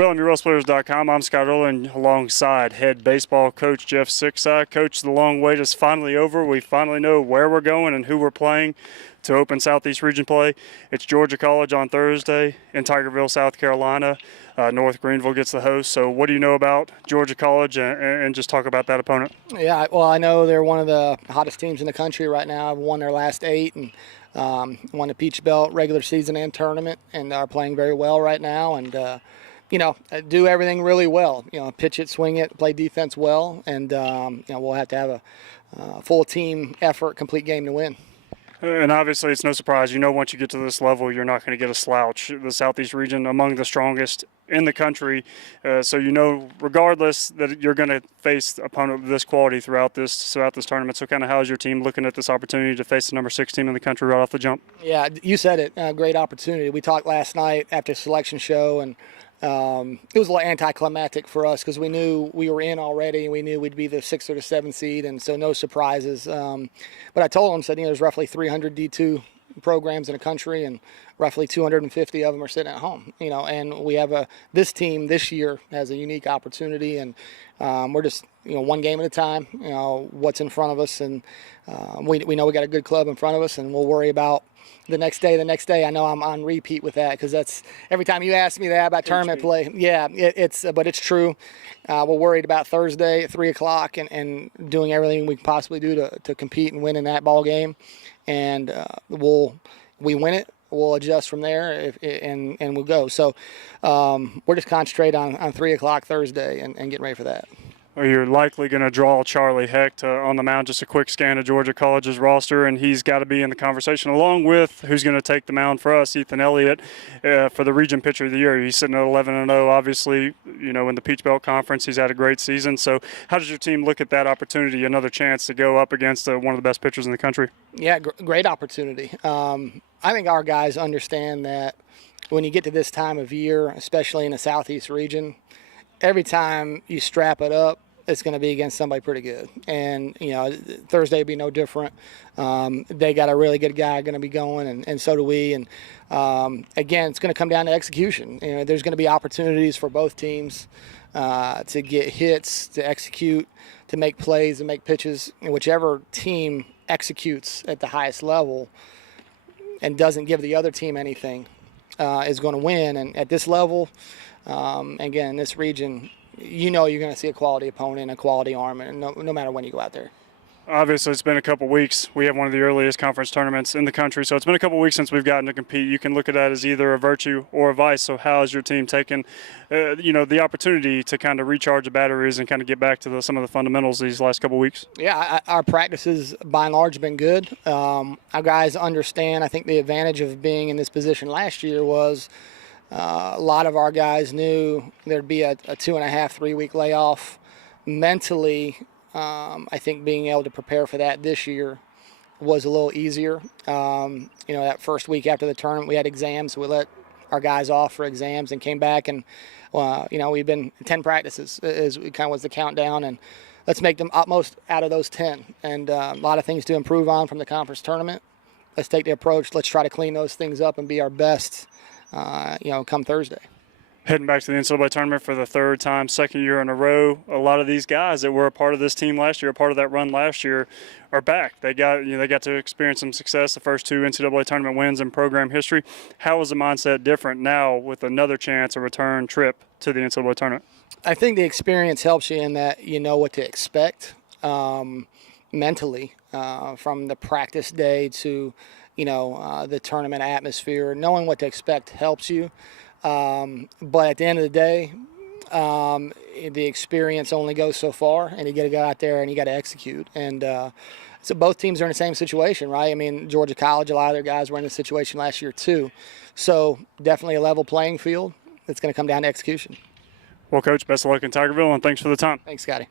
FilmURLSplayers.com. I'm Scott Rowland alongside head baseball coach Jeff Sziksai. Coach, the long wait is finally over. We finally know where we're going and who we're playing to open Southeast Region play. It's Georgia College on Thursday in Tigerville, South Carolina. North Greenville gets the host. So what do you know about Georgia College and just talk about that opponent? Yeah, well, I know they're one of the hottest teams in the country right now. I've won their last 8 and won the Peach Belt regular season and tournament, and are playing very well right now. And do everything really well. Pitch it, swing it, play defense well, and we'll have to have a full team effort, complete game to win. And obviously, it's no surprise. Once you get to this level, you're not going to get a slouch. The Southeast region, among the strongest in the country. So regardless, that you're going to face an opponent of this quality throughout this tournament. So kind of how is your team looking at this opportunity to face the number 6 team in the country right off the jump? Yeah, you said it. Great opportunity. We talked last night after the selection show, and it was a little anticlimactic for us because we knew we were in already, and we knew we'd be the 6th or the 7th seed, and so no surprises. But I told them, there's roughly 300 D2 programs in the country, and roughly 250 of them are sitting at home. And we have this team this year has a unique opportunity, and we're just one game at a time. What's in front of us, and we know we got a good club in front of us, and we'll worry about the next day. I know I'm on repeat with that because that's every time you ask me that about tournament play. Yeah, but it's true. We're worried about Thursday at 3:00 and doing everything we can possibly do to compete and win in that ball game. And we win it, we'll adjust from there and we'll go. So we're just concentrated on 3:00 Thursday and getting ready for that. Or you're likely going to draw Charlie Hecht on the mound. Just a quick scan of Georgia College's roster, and he's got to be in the conversation along with who's going to take the mound for us, Ethan Elliott, for the region pitcher of the year. He's sitting at 11-0. Obviously, in the Peach Belt Conference, he's had a great season. So how does your team look at that opportunity, another chance to go up against one of the best pitchers in the country? Yeah, great opportunity. I think our guys understand that when you get to this time of year, especially in the Southeast region, every time you strap it up, it's going to be against somebody pretty good. And, Thursday will be no different. They got a really good guy going to be going, and so do we. And, again, it's going to come down to execution. There's going to be opportunities for both teams to get hits, to execute, to make plays and make pitches. And whichever team executes at the highest level and doesn't give the other team anything is going to win. And at this level, again, this region, you're going to see a quality opponent, a quality arm, and no matter when you go out there. Obviously, it's been a couple weeks. We have one of the earliest conference tournaments in the country, so it's been a couple weeks since we've gotten to compete. You can look at that as either a virtue or a vice. So how has your team taken, the opportunity to kind of recharge the batteries and kind of get back to some of the fundamentals these last couple weeks? Yeah, our practices, by and large, have been good. Our guys understand. I think the advantage of being in this position last year was a lot of our guys knew there'd be a 2.5, 3 week layoff. Mentally, I think being able to prepare for that this year was a little easier. That first week after the tournament, we had exams. So we let our guys off for exams and came back, and we've been 10 practices is kind of was the countdown, and let's make the utmost out of those 10. And a lot of things to improve on from the conference tournament. Let's take the approach. Let's try to clean those things up and be our best, come Thursday. Heading back to the NCAA tournament for the 3rd time, 2nd year in a row. A lot of these guys that were a part of this team last year, a part of that run last year, are back. They got to experience some success, the first 2 NCAA tournament wins in program history. How is the mindset different now with another chance, a return trip to the NCAA tournament? I think the experience helps you in that you know what to expect mentally from the practice day to the tournament atmosphere. Knowing what to expect helps you. But at the end of the day, the experience only goes so far, and you got to go out there and you got to execute. And so both teams are in the same situation, right? I mean, Georgia College, a lot of their guys were in this situation last year too. So definitely a level playing field. It's going to come down to execution. Well, Coach, best of luck in Tigerville, and thanks for the time. Thanks, Scotty.